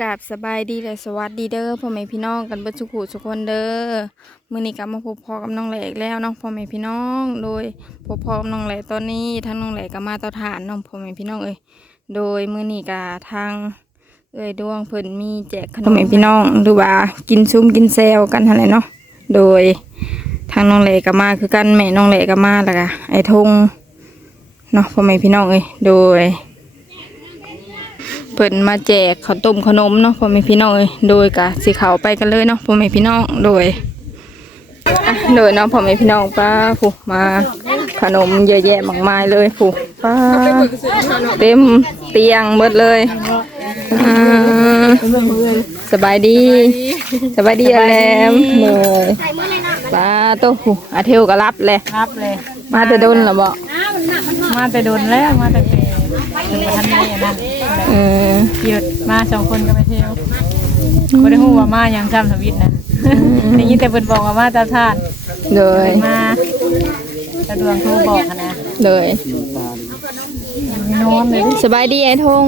กาบสบายดีและสวัสดีเด้อพ่อแม่พี่น้องกันเบิดสุขุสุกคนเด้อมื้อนี้กลับมาพบพอกับน้องแหลกแล้วน้องพ่อแม่พี่น้อง โดยพบพอกับน้องแหลกตอนนี้ทั้งน้องแหลกก็มาเตาถ่านน้องพ่อแม่พี่น้องเอ้ยโดยมื้อนี้ก็ทางเอ้ยดวงเพิ่นมีแจกขนมพี่น้องหรือว่ากินซุ้มกินแซวกันหั่นแหละเนาะโดยทางน้องแหลกก็มาคือกันแม่น้องแหลกก็มาแล้วก็ไอ้ทงเนาะพ่อแม่พี่น้องเอ้ยโดย เพิ่นมาแจกข้าวต้มขนมเนาะพ่อแม่พี่น้องเอ้ยโดยกะสิเขาไปกันเลยเนาะพ่อแม่พี่น้องโดยอะโดยเนาะพ่อแม่พี่น้องป้าผู้มาขนมเยอะแยะมากมายเลยผู้ป้าเต็มเตียงเบิดเลยอ่าสบายดีสบายดีอะแลมเลยป้าโตผู้อาเทวก็รับเลยรับเลย มาแต่ดนเหรอบ่มาแต่โดนแล้วมาแต่ แต่ถึงทันนี้นั่นเออหยุดมาสองคนก็ไปเที่ยวไม่ได้ฮู้ว่ามาอย่างจำทวิตนะได้ยินแต่เพิ่นบอกว่ามาตาทานโดย มาตะดวงโทรบอกหั้นนะโดยมีนอนเลยสบายดีไอ้ทง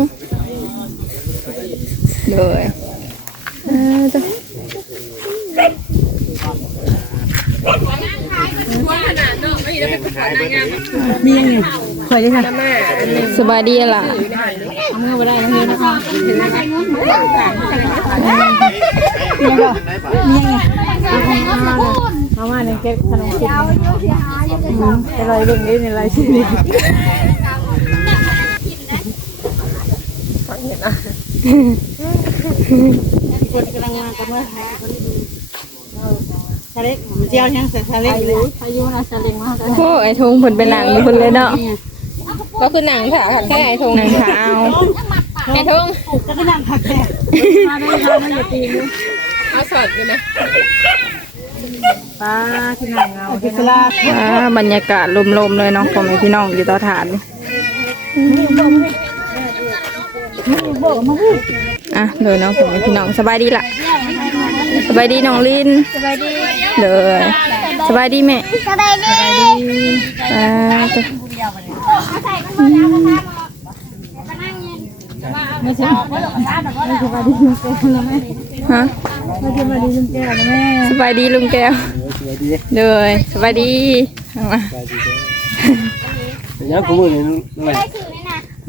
เลยเออจ้ะเคยได้ค่ะสบายดีล่ะเมื่อบ่ได้แล้วเฮ็ดนะคะเอามาเนี่ยเก็บขนมกินจะลอยเบิ่งได้ในลายชีวิตคนกำลังมากันว่าทะเลเจียวยังใส่ทะเลอยู่พายุนะทะเลมากเลยโอ้ไอ้ทงผลเป็นหนังอยู่คนเลยเนาะ ก็คือหนังค่ะแค่ไอ้ทงหนังขาวไอ้ทงจะก็นั่งผักแขกมาได้มาไม่อย่าตีมือเอาสดเลยนะป้าที่นั่งเงาพิศลาอ่าบรรยากาศลมๆเลยเนาะพ่อแม่พี่น้องอยู่ต่อฐานอะเลยเนาะพ่อแม่พี่น้องสบายดีล่ะสบายดีน้องลินสบายดีเลยสบายดีแม่สบายดีอ่าจ้ะ ไม่ใช่ไม่ใช่ป้าดีลุงแก้วนะแม่ฮะไม่ใช่ป้าดีลุงแก้วนะแม่สบายดีลุงแก้วเลยสบายดีมาเป็นยังกูมือนี่ด้วย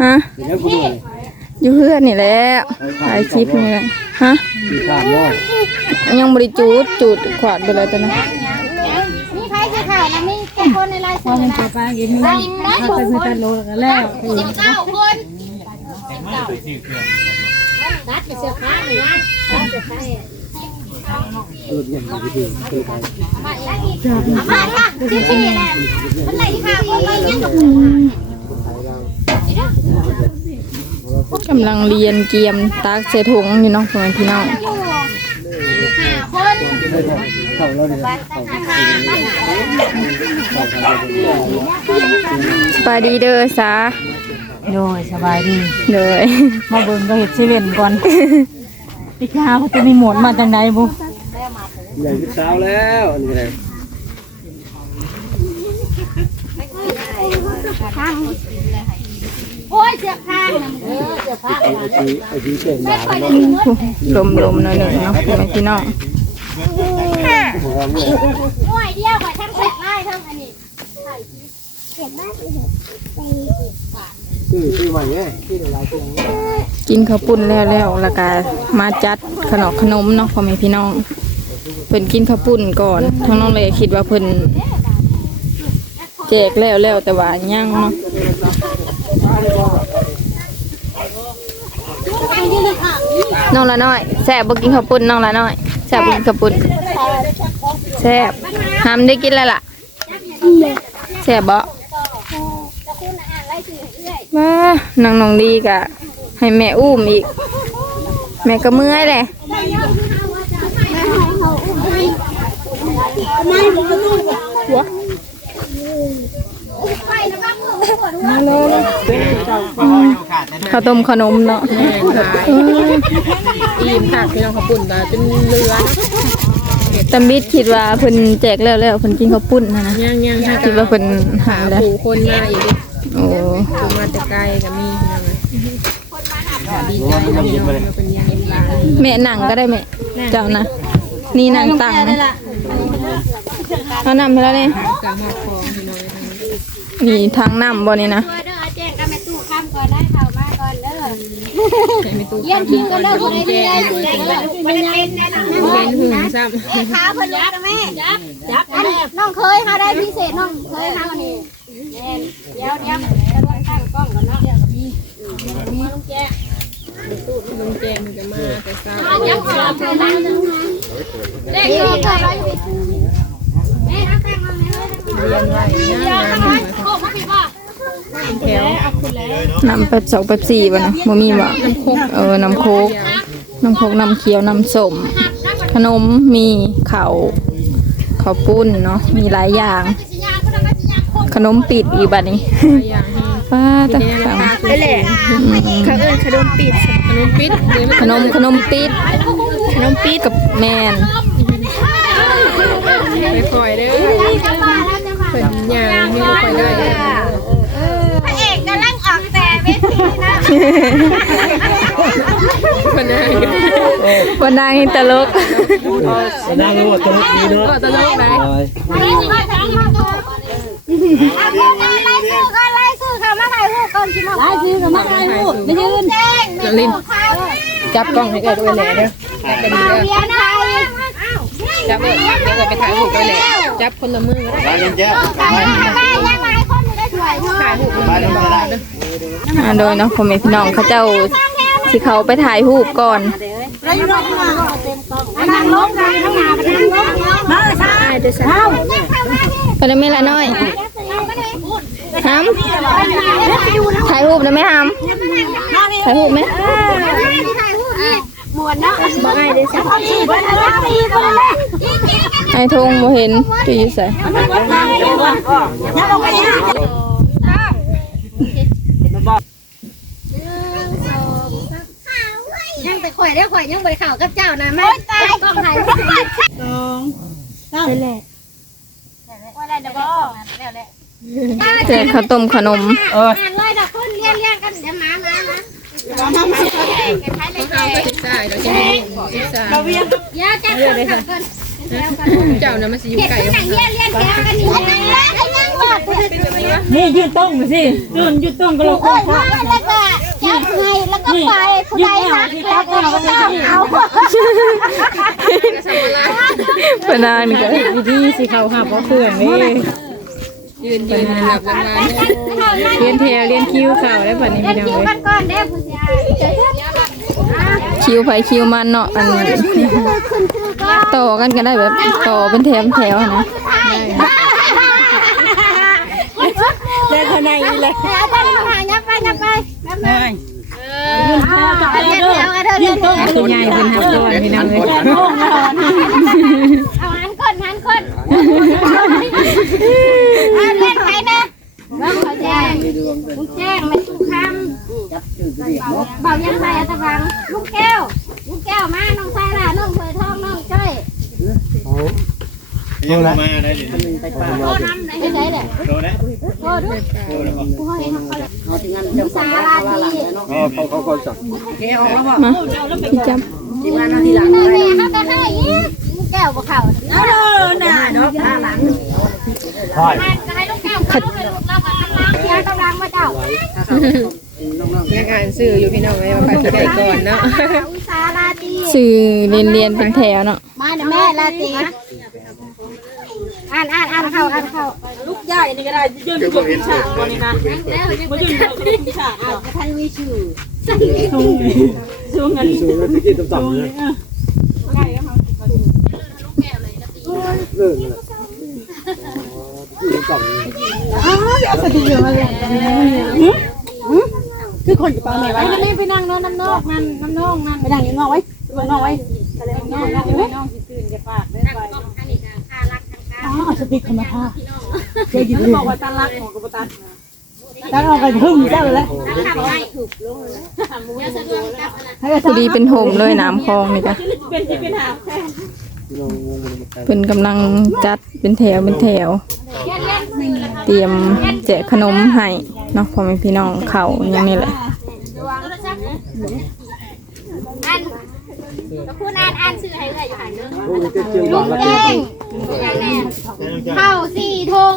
ฮะเป็นยังกูมืออยู่เพื่อนนี่แหละถ่ายคลิปนี่แหละฮะมีข้ามน้อยยังบริจูดจูดขวาดไปเลยตอนนั้น มีใครจะข่าวนะมีแต่ คนในไลน์พ่อนเจอป้ากินนี่เขาไปซื้อตันโลแล้วแล้วเก้าคนรัดไปเสื้อผ้าเลยนะเออเนี่ยมันคือคือไปมาแล้วอีกอามาค่ะที่ที่นะมันไหนที่ข่าวคนไปยังกำลังเรียนเกียมตากเสถุงอยู่น้องพ่อแม่พี่น้องคน เข้าแล้วเนี่ยเข้าทางสบายดีเด้อสาโดยสบายดีเลยมาเบิ่งก็เห็ดซีเว่นก่อนพี่ข้าวจะมีหมดมาจากไหนบุใหญ่เช้าแล้วอันนี้เลยโอ้ยเสื้อผ้าเออเสื้อผ้าไอ้ทีไอ้ทีเก่งหนาลมลมๆหน่อยหนึ่งเนาะพ่อแม่พี่น้องผมว่าเนี่ย หน่วยเดียวกว่าทั้งเสร็จไล่ทั้งอันนี้ชื่อชื่อใหม่เนี่ยชื่ออะไรชื่อกินข้าวปุ้นแล้วแล้วแล้วก็มาจัดขนมขนมเนาะพ่อแม่พี่น้อง เพิ่นกินข้าวปุ้นก่อนทั้งน้องเลยคิดว่าเพิ่นแจกแล้วแล้วแต่ว่ายังเนาะน้องละน้อยแซ่บกินข้าวปุ้นน้องละน้อย ซ่บกินขปุ้นแซ่บห้ามได้กินแล้วล่ะแซ่บบ่มานางน้องดีกะ ให้แม่อุ้มอีก แม่ก็เมื่อยแหละมาเลย ข้าวต้มขนมเนาะอิ่มค่ะพี่น้องขปุ่นตาเป็นเรือตำบิดคิดว่าเพิ่นแจกแล้วแล้วเพิ่นกินข้าวปุ้นนะนะย่างย่างค่ะคิดว่าเพิ่นหาแล้ว ผู้คนมาอีกโอ้ผู้มาแต่ไกลก็มีพี่น้องดีใจน้ำยองเป็นยังหลายแม่หนังก็ได้แม่ เจ้านะ นี่หนังตังนะเอานำไปแล้วเนี่ยนี่ทางนำบ่นี่นะช่วยเด้ออาแจ้งกับแม่ตู้ข้ามก่อนได้ข่าวมาก่อนเด้อ เยี่ยมคิวกันเด้อคนใดที่ได้สิได้เด้อบ่ได้เป็นแน่นอนเป็นหึงซ้ำเอ้ขาเพิ่นยับนะแม่ยับยับน้องเคยเฮาได้พิเศษน้องเคยเฮานี่แม่นเดี๋ยวเดี๋ยวจะต้องตั้งกล้องก่อนเนาะมีมีลุงแจ้ลุงแจงจะมาแต่เช้ายับขอเพิ่นนั่งเด็กก็เคยร้อยอยู่แม่เอาตั้งมาแม่เอ้ยเรียนไว้เดี๋ยวทำไมโคกมาผิดป่ะ แถวนำเป็ดสองเป็ดสี่บ่นะบ่มีบ่เออน้ำโคกน้ำโคกน้ำเขียวน้ำส้มขนมมีข้าวข้าวปุ้นเนาะมีหลายอย่างสิยางก็ทำไมสิยางโคกขนมปิดอีกบัดนี้อย่างที่ป้าตะฟังนั่นแหละเขาเอิ้นขนมปิดขนมปิดเดี๋ยวมันขนมขนมปิดขนมปิดกับแมนไปปล่อยเด้อ จะมาแล้วจะมา เพิ่นย่างให้ปล่อยได้ พระเอกกำลังออกแต่เวทีนะ เพิ่นน่ะ วันนางนี่ตลกจะนั่งรู้ว่าตรงนี้เนาะก็ตลกได้ไล่มาทางมาตัวเอาพวกมาไล่ซื้อก็ไล่ซื้อค่ะมาถ่ายรูปก่อนชิมาไล่ซื้อค่ะมาถ่ายรูปไม่ยืนแจ้งไม่ยืนค่ะจับกล้องให้เกิดด้วยแหละเด้อจับกันดีเด้อเบียร์ไทยจับเด้อเดี๋ยวก็ไปถ่ายรูปด้วยแหละจับคนละมือก็ได้ไปกันแจ๊ใส่ยังไงยังไงคนไม่ได้สวยเนาะถ่ายรูปไปกันก็ได้ อ่าโดยเนาะพ่อแม่พี่น้องเขาเจ้าสิเขาไปถ่ายรูปก่อนนั่งลงกันข้างหน้านั่งลงมาใช่เดี๋ยวเช้าไปได้ไหมล่ะน้อยฮัมถ่ายรูปได้ไหมฮัมถ่ายรูปไหมได้สักทีบ่ได้สักทีบ่ได้ไอ้ทงบ่เห็นจะอยู่ใส่ ยังแต่ ข่อยได้ข่อยยังบริข่าวกับเจ้านะแม่ตายกล้องถ่ายสองสามเลยว่าอะไรเดี๋ยวบอกแล้วแหละแจกข้าวต้มขนมเอออ่านเลยดักคนเลี้ยงเลี้ยงกันเดี๋ยวมามามาเขาก็สิใส่เราจะมีสิใส่เดี๋ยวจะคนกันคนเจ้าน่ะมันสิอยู่เห็ดไกลเป็นหนังเลี้ยงเลี้ยงแกกันนี่ไอ้ยังหมดนี่ยืนต้องมาสิยืนยืนต้องก็เราเอ้ยมาแล้วก็ จับไงแล้วก็ไปผู้ใดหักแล้วก็ต้องเอาปนานก็ดีๆสิเขาหาเพราะเครื่องนี่ยืนยืนหลับลงมาเรียนแถวเรียนคิวเข่าได้ป่ะนี่พี่งน้องเลยก่อนเด้ผู้ชายคิวไปคิวมันเนาะอันขึ้ต่อกันก็ได้แบบต่อเป็นแถมแถวนะเดินคนไหนเลยเอาไปหายับไปยับไปยับไปเอาเรียนเดีย คุณยายเป็นหักก่อนพี่น้องเลยเอาหันคนหันคนเอาเล่นใครนะร้องขอแจ้งลุงแจ้งไม่ถูกคำเบายังไงอะตะวังลุงแก้วลุงแก้วมาน้องชายล่ะน้องเผยทองน้องจ้อยยังมาได้ดิโทษน้ำไหนไปไหนแหละโดนนะโทษด้ วยโดนแล้วผู้ให้เขาเลยมุสาราดีอ๋อเขาเขาเขาจับมาพี่จับแม่แม่เขาก็ให้ลุงแก้วบ่เขาเนาะน่ะเนาะหลังพ่อยมันก็ให้ลุงแก้วเขาให้ลูกเราก็กำลังเสียกำลังมาเจ้ายังอ่านสื่ออยู่พี่น้องเลยว่าไปที่ใดก่อนเนาะสื่อเรียนเรียนเป็นแถวเนาะมาเดี๋ยวแม่ลาตี อ่านอ่านอ่านเข้าอ่านเข้าลูกใหญ่นี่ก็ได้ยืนจบฉากก่อนนี่นะแล้วยังมายืนจบฉากอ่านกระทั่งวิชื่อช่วงนั้นสูงแล้วที่กินต่ำๆเลยเลิกเลยที่ต่ำคือคนจะไปไหนไปวะนี่ไปนั่งนอนน้ำนอกนั่นน้ำนองนั่นไปดังยังงอไว้งอไว้น้องน้องน้องสิตื่นจะปากได้ไป อันนี้นะค่ารัก ทางการอ๋อสติคมาค่ะเจ๊ยินบอกว่าตันรักของกบตันตันออกกันพึ่งเจ้าเลยทำให้ถูกลงเลยเดี๋ยวสะดวกกับอะไรพอดีเป็นโฮมเลยน้ำคลองนี่จ้ะเป็นกำลังจัดเป็นแถวเป็นแถวเล่นเล่นหนึ่งเตรียมแจกขนมให้เนาะพ่อแม่พี่น้องเขาอย่างนี้แหละ ดวงอันคุณอ่านอ่านชื่อให้เลยอยู่หันเด้อโอ้ยจะเจียงลุงแจ้งอย่างแน่ข้าสี่ทง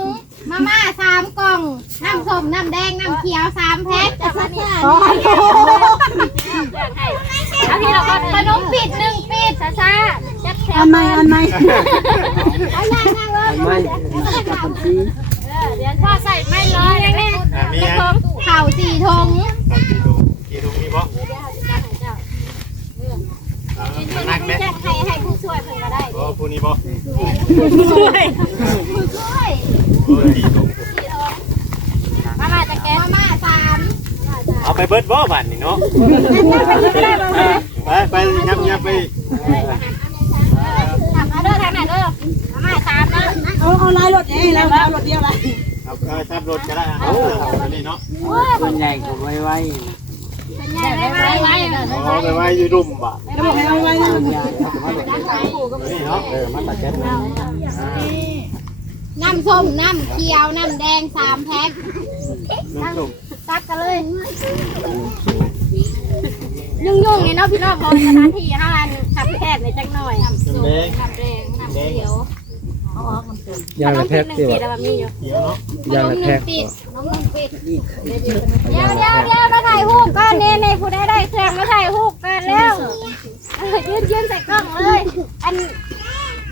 มาม่าสามกล่อง น้ำส้มน้ำแดง น้ำเขียวสามแพ็คจะมาเนี่ยเอาพี่เราก็ขนมปิดหนึ่งปิดช้าจัดแถวอันไหนอันไหนเอาอย่างนั้นไม่กันชี้เดี๋ยวพ่อใส่ไม่ร้อยแน่อ่ามีๆอะข้าสี่ทงกี่ถุงมีบ่อ่ามั นักไหมจะให้ให้ผู้ช่วยเพิ่นก็ได้บ่ผู้นี้บ่ผู้ช่วยเออกี่ถุงสี่ทงมามาจะแกงมามาสามเอาไปเบิดบ่บัดนี่เนาะไปไปยับยับไปทำมาเด้อทางไหนเด้อมามาสามเด้อเอาเอาลายรถเองแล้วเอารถเดียวเลยเอาเอาขับรถก็ได้เอาอันนี้เนาะโอ้ยคนใหญ่ก็ไว้ไว้ เอาไปไว้อยู่ดุมบ่ะนี่เนาะเออมันตะแก๊สนะน้ำส้มน้ำเขียวน้ำแดงสามแพ็คนุ่มจุ่มตักกันเลยยุ่งยุ่งๆนี่เนาะพี่น้องบอสถานที่ห้าอันขับแคบในจังหน่อยน้ำส้มน้ำแดงน้ำเขียว ยางละแพ็คหนึ่งที่ปิว่าดแล้วแบบนี้อยู่เขียวเนาะยางละแพ็คปิดน้องหนึ่งปิดเดี๋ยวเดี๋ยวเดี๋ยวมาถ่ายรูปก่อนเน่เน่ผู้ได้ได้เครื่องมาถ่ายรูปกันแล้วเออยืนยืนใส่กล้องเลย อัน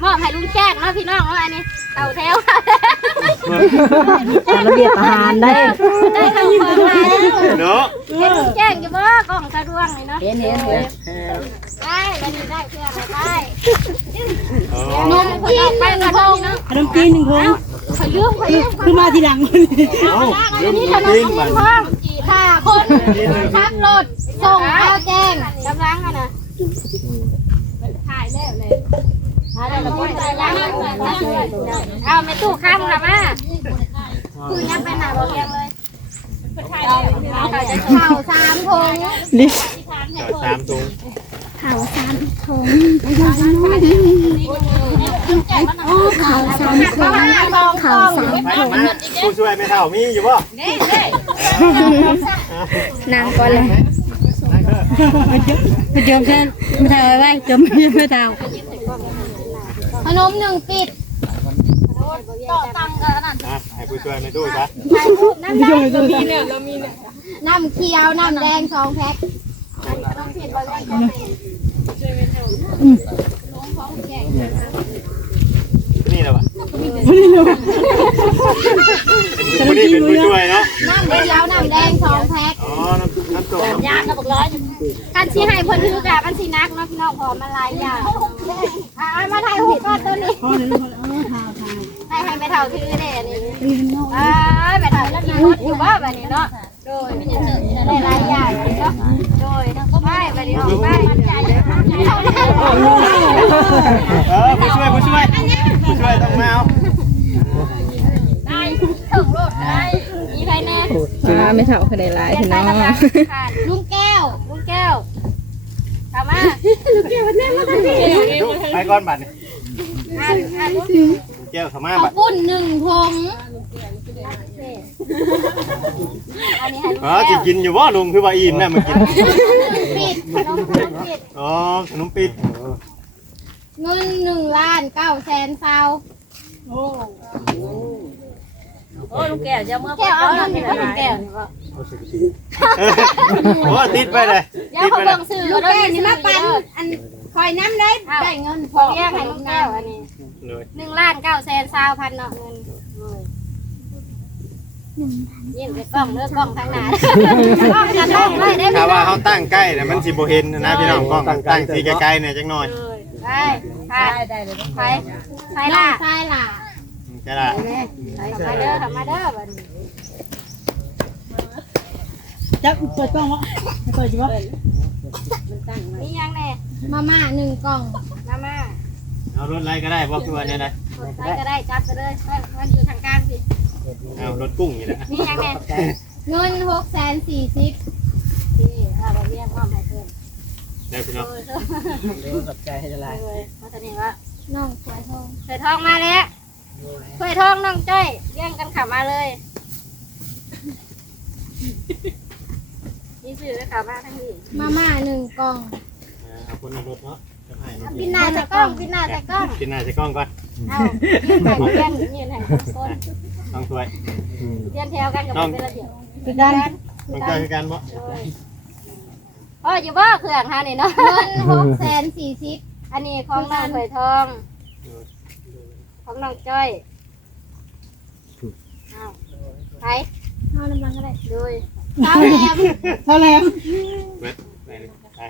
มอบให้ลุงแจ้งเนาะพี่น้องเนาะอันนี้เต่าแถว จัดระเบียบอาหารได้ได้เข้าของมาแล้วเนาะเห็นลุงแจ้งอยู่บ่กล้องสะดวกเลยเนาะเห็นเห็นเห็นได้แล้วนี่ได้เครื่องแล้วได้อ๋อนมคนออกไปกระทงเนาะขนมจีนหนึ่งถุงขยืมขยืมขึ้นมาทีหลังเอาอันเริ่มนี้ขนกิมนจีบัดนพร้อมค่ะคนขับรถส่งข้าวแจ้งกำลังอะนะถ่ายแล้วเลยถ่ายแล้วแล้วก็ถ่ายแล้ว เอาไม่ตู้ข้ามค่ะมาคือยังไปหาเราเรียงเลยข่าวสามพงนี่สามถุงข่าวสามพงข่าวสามพงข่าวสามพงไปมาผู้ช่วยไม่เท่ามีอยู่บ่นางก่อนเลยไปเจิมเช่นไม่ทำอะไรเจิมยังไม่ท ขนมหนึ่งปิดต่อตังกันนั่นอะให้ผู้ช่วยไม่ตู้ซะถ่ายรูปน้ำแดงน้ำเขียวน้ำแดงสองแพ็คน้ำเผ็ดบอลแดงนี่แหละวะำไม่ได้รู้ผู้นี้เป็นผู้ช่วยเนาะน้ำเขียวน้ำแดงสองแพ็คอ๋อน้ำน้ำตกน้ำยากระบอกร้อยกันชี้ให้เพิ่นคือกับมันสีนักเนาะพี่น้องพอมันลายยาก อะมาถ่ายรูปก่อนตัวนี้พ่อเนี่ยเออทาวทาวให้ให้ไปเท่าถือเด้นี่ตีนนอกอ่าไปเท่าแล้วมีรถอยู่บ่แบบนี้เนาะโดยได้หลายอย่างเนาะโดยไปไปดีออกไปเออผู้ช่วยผู้ช่วยผู้ช่วยต้องมาเอาได้ถึงรถได้มีใครแน่อ่าไม่เท่าคะแนนหลายพี่น้องลุงแก้วลุงแก้ว กลับมาไปก่อนบัตรนี่อ่านอ่านลูกแก้วขม่าเอาบัตรปุ้นหนึ่งพงอันนี้ให้ลุงอ๋อแก้จะวกินอยู่ว่าลุงคือว่าอิ่มนะมันกินปิดขนมขนมปิดอ๋อขนมปิดเงินหนึ่งล้านเก้าแสนเซาโอ้ลูกแก้วจะเมื่อแก้วเอาเงินให้ลุงแก้วนี่บ่ โอ้ติดไปเลยเดี๋ยวติดเขาไปเลเบิ่ยงซื้อลุงแก้วนี่มาปันอันคอยน้ำได้ได้เงินพอแยกให้ลุงแก้วอันนี้เลย หนึ่งล้านเก้าแสนสาวพันเนาะเงินยิ้มไปกล้องเลือกกล้องทางไหนกล้องจะต้องเลยได้ถ้าพี่น้ว่าองเขาตั้งใกล้เนี่ยมันสิบ่เห็นนะพี่น้องกล้องตั้งสีใกล้ๆเนี่ยจังหน่อยไปไปได้เลยไปไปล่ะไปล่ะจะละ ไปมาเด้อทำมาเด้อบัดนี้ จับเปิดกล้องวะเปิดอยู่วะนี่ยังแน่มาม่าหนึ่งกล่องมาม่าเอารถอะไรก็ได้บอกคือว่าเนี่ยนะใครก็ได้จับไปเลยมันอยู่ทางกลางสิเอารถกุ้งนี่แหละนี่ยังแน่เงินหกแสนสี่สิบนี่เราเรียกว่าให้เพิ่มได้พี่น้องขอบใจให้ละลายเลยมาตอนนี้ว่าน้องสวยทองสวยทองมาแล้วสวยทองน้องจ้อยเรียงกันขับมาเลย นี่สื่อเลยขับมาทั้งนี้มาม่าหนึ่งกล่องเอาคนในรถเนาะจะพากินหน้าใส่กล้องกินหน้าใส่กล้องกินหน้าใส่กล้องก่อนเอายืนใส่แก้มยืนให้คนต้องช่วยเรียนแถวกันกับเป็นระเบียบคือกันต้องช่วยคือกันบ่โอ้ยอยู่บ่เครื่องฮะนี่เนาะเงินหกแสนสี่สิบอันนี้ของน้องเผยทอง ของน้องจ้อยเอาไปเอาน้ำมันก็ได้ดู สาวแหลมเท่าแรงเว้ยไปเลยไป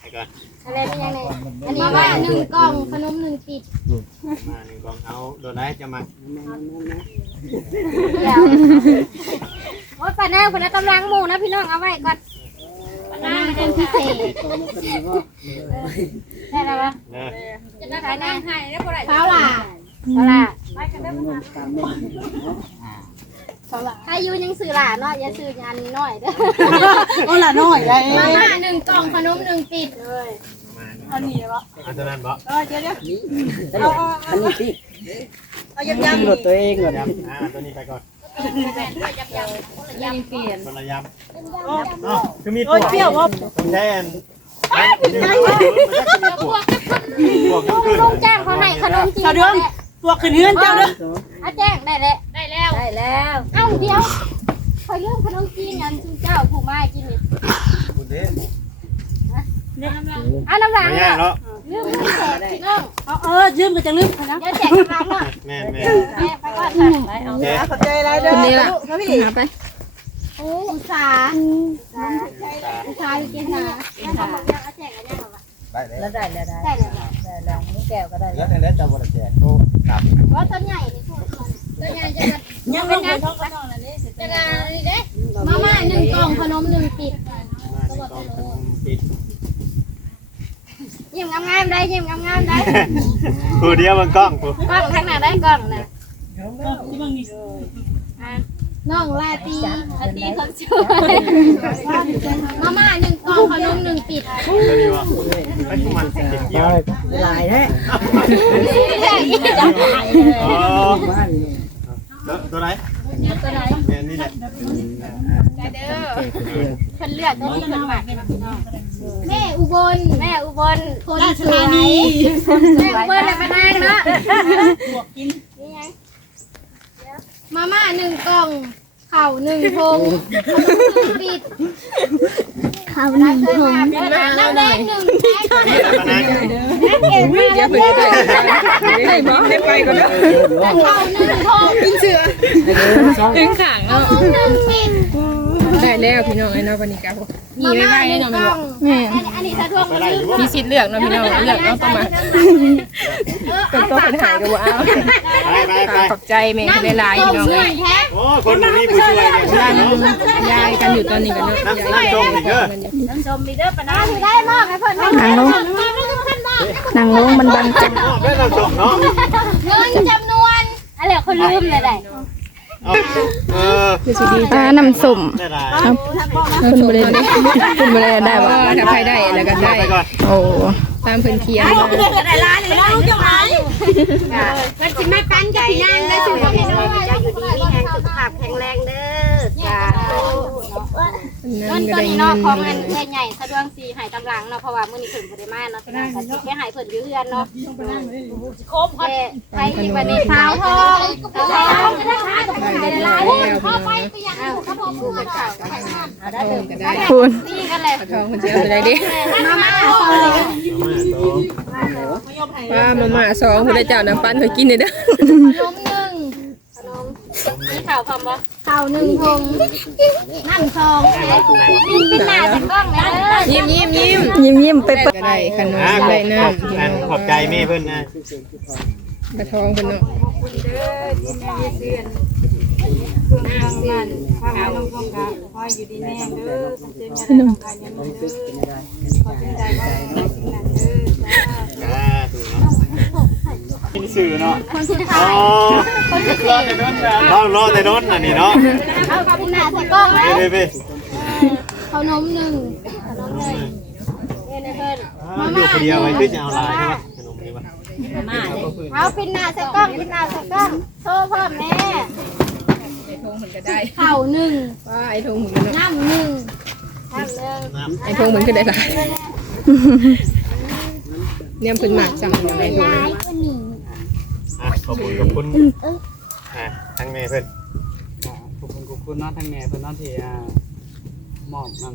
ไปก่อนอะไรนี่ยังไงอันนี้ว่าหนึ่งกล่องขนมหนึ่งปิดมาหนึ่งกล่องเอาโดนได้จะมาแล้วโอ้ยปาแน่คนละตำลังหมูนะพี่น้องเอาไว้ก่อนปาแน่เป็นพิเศษได้แล้วปะเด้อจะได้ขายนางให้ได้บ่ได้เปล่าล่ะเป ล่าล่ะใครอยู่ยังซื้อหล่าเนาะอย่าซื้อยันน้อยเด้อโอ้ละน้อยได้มาม่าหนึ่งกล่องขนมหนึ่งปิดเลยอันนี้บ่เอาตัวนั้นบ่เออเดี๋ยวเดี๋ยวเอาเอาอันนี้ติเอายำๆรถตัวเองก่อนยำอ่าตัวนี้ไปก่อนยังเปลี่ยนคนละยำเอ้าคือมีโอ้ยเปรี้ยวบ่ผมแทนบวกบวกขึ้นลุงแจ้งเขาให้ขนมจีนเจ้าเดืองพวกขึ้นเฮือนเจ้าเด้ออาแจ้งได้แล้วได้ แล้ว ได้แล้วเอ้าเดี๋ยวคอยเรื่องขนมจีนยันชื่อเจ้าถูกมากินนี่คุณเด้อะน้ำหลังไม่เนาะยากเนาะเรื่องมันแจกพี่น้องเอาเออยืมก็จะลืมนะเดี๋ยวแจกน้ำหลังเนาะแม่นแม่แม่ไปก่อนค่ะโอเคขอบใจหลายเด้อคนนี้ล่ะครับพี่หาไปอุตสาห์อุตสาห์อยู่กินนะแล้วเขาบอกยังอาแจกกันยังหรอวะได้แล้วได้เลยได้เลยแล้วแต่แล้วจะบ่ได้แจกโตกลับว่าต้นใหญ่นี่พูดต้น ใหญ่จะมายังลงไปท้องกันจะมานี่เด้มาม่าหนึ่งกล่องขนมหนึ่งปิดกล่องขนมปิดยิ้มงามๆได้ยิ้มงามๆได้ผู้เดียวบนกล้องผู้กล้องทางไหนได้กล้องนะที่มึงนี่น้องลาตีลาตีเขาช่วยมาม่าหนึ่งกล่องขนมหนึ่งปิดตัวนี้ว่าไอ้พวกมันเด็กเกี่ยวหลายแท้ อ๋อตัวไหนตัวไหนแม่นี่แหละเด้อคนเลือกตัวนี้คนหมักแม่อุบลแม่อุบลคนสวยแม่อุบลเลยมานั่งเนาะพวกกินมาม่าหนึ่งกล่องเข่าหนึ่งพงปิด ข่าวหนึ่งพงน้ำแดงหนึ่งแพ็คนี่แหละมานั่งเก่งมากอย่าไปไปได้บ่ได้ไปก่อนเด้อข่าวหนึ่งพงกินเสือถึงข้างเนาะหนึ่งปิด ได้แล้วพี่น้องไอ้เนาะวันนี้ก็มีมาไว้ม่าไว้หนึ่งเนาะกล่องแม่อันนี้อันนี้สะทวงไปไล่อยู่บ่มีสิทธิ์เลือกเนาะพี่น้องเลือกเนาะต้องมาเป็นตัวเป็นหายก็บ่เอาไปไปไปขอบใจแม่หลายๆพี่น้องหเอ้นึ่ยงแพ็คโอ้คนมันมีผู้ช่วยเนี่ยใช่นั่งเนาะยายกันอยู่ตอนนี้กันเนาะนั่งนั่งชมอีกเด้อน้ำได้มากให้เพิ่นน้ำได้มากไม่ต้องขึ้นมากนั่งลงมันบังจังอ๋อไม่ต้องชมเนาะเงินจำนวนอะไรคนลืมเลยได้เอาเออ คือสิดีอ่าน้ำส้มได้ละคุณบ่ได้คุณบ่ได้ได้บ่ถ้าใครได้แล้วก็ได้ไปก่อนโอ้ตามเพิ่นเคียงมาได้ร้านเลยนะลูกเจ้าไหนมันสิมาปั้นกับพี่นางได้สุขภาพเจ้าอยู่ดีมีแรงสุขภาพแข็งแรงเด้อจ้า เงินตัวนี้เนาะของเงินเงินใหญ่สะดวกสีหายกำลังเนาะเพราะว่ามื้อนี้เพิ่นบ่ได้มาเนาะพี่น้องก็สิไปหายเพิ่นอยู่เฮือนเนาะโคมเอ้ใครอีกบัดนี้สาวทองสาวทองจะได้หาตรงไหนหลายๆเข้าไปไปอย่างนั้นก็พอพูดเนาะได้ก็ได้คุณนี่กันเลยทองคนเดียวได้ดิมาม่าสองมาโตว่ามาม่าสองผู้ได้เจ้าน้ำปั้นเคยกินเด้อขนมหนึ่งขนมมีข่าวคำบ่ ข่าวหนึ่งพงนั่งสองเป็นหน้าเป็นกล้องเลยยิ้มยิ้มยิ้มยิ้มยิ้มไปก็ได้ขนมอ่าขอได้บน้ขอบอันขอบใจแม่เพิ่นนะำกระทองเพิ่นเนาะอ่าถูกเนาะ มีสื่อเนาะคนสุดอ๋ท้าอยคนที่สี่รอรอแต่รถน่ะนี่เนาะเอาเป็นหน้าใส่กล้องแล้วเพ่เพ่ขนมหนึ่งขนมหนึ่งเนี่ยเพิ่นอยู่คนเดียวไว้คือจะเอาลายใช่ปะขนมนี้ปะเอาเป็นหน้าใส่กล้องเป็นหน้าใส่กล้องโชว์พ่อแม่ไอ้ทงเพิ่นก็ได้เข่าหนึ่งว่าไอ้ทงเพิ่นเนาะน้ำหนึ่งน้ำหนึ่งน้ำไอ้ทงเพิ่นคือได้หลายเนี่ยเพิ่นหมากจำได้ด้วยอะข อบคุณขอบคุณอะทั้งแม่เพิ่นอ่าขอบคุณขอบคุณเนาะทั้งแม่เพิ่นเนาะที่อ่ามอบมัน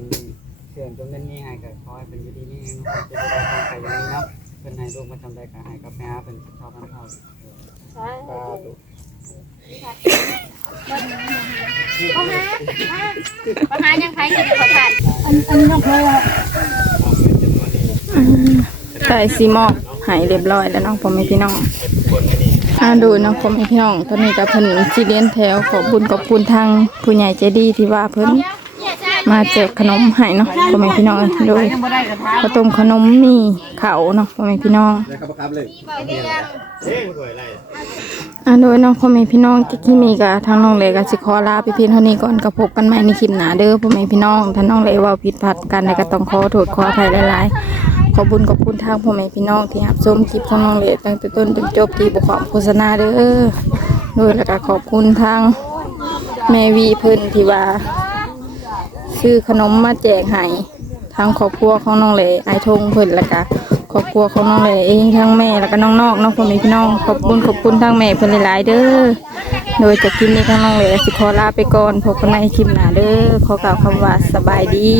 เสื่อมจนเป็นนี้ให้ก็ขอให้เป็นอยู่ดีนี่เองเนาะจะได้ทำไปอย่างนี้เนาะเพิ่นให้ลูกมาทำได้ก็ให้กับแม่เพิ่นชอบทำข้าวเขาหาเขาหายังไผกินเขาทานอันอันนี้น้องเพลว่าใส่ซีมอบใหายเรียบร้อยแล้วเน้องพ่อแม่พี่น้องคนนี้ อ่าดูน้องพ่อแม่พี่น้องตอนนี้ก็เพิ่นสิเลียนแถวขอบคุญขอบคุณทางผู้ใหญ่ใจดีที่ว่าเพิ่นมาแจกขนมให้เนาะพ่อแม่พี่น้องโดยข้าวต้มขนมมีเขาเนาะพ่อแม่พี่น้องอ่าโดยน้องพ่อแม่พี่น้องที่ที่มีกับทางน้องเลยก็สิขอลาไปเพียงเท่านี้ก่อนกับพบกันใหม่ในคลิปหน้าเด้อพ่อแม่พี่น้องท่านน้องเลยว่าผิดพลาดกันแล้วก็ต้องขอโทษขออภัยหลายๆ ขอบุญขอบคุณทางพ่อแม่พี่น้องที่รับชมคลิปของน้องเลยตั้งแต่ต้นจนจบที่บุขอโฆษณาเด้อโดยแล้วก็ขอบคุณทางแม่วีเพิ่นที่ว่าซื้อขนมมาแจกให้ทางครอบครัวของน้องเลยไอทงเพิ่นแล้วก็ครอบครัวของน้องเลยเองทั้งแม่แล้วก็น้องๆน้องพ่อแม่พี่น้องขอบคุณขอบคุณทางแม่เพิ่นหลายๆเด้อโดยจากคลิปนี้ทางน้องเลยสิขอลาไปก่อนพบกันในคลิปหน้าเด้อขอกล่าวคำว่าสบายดี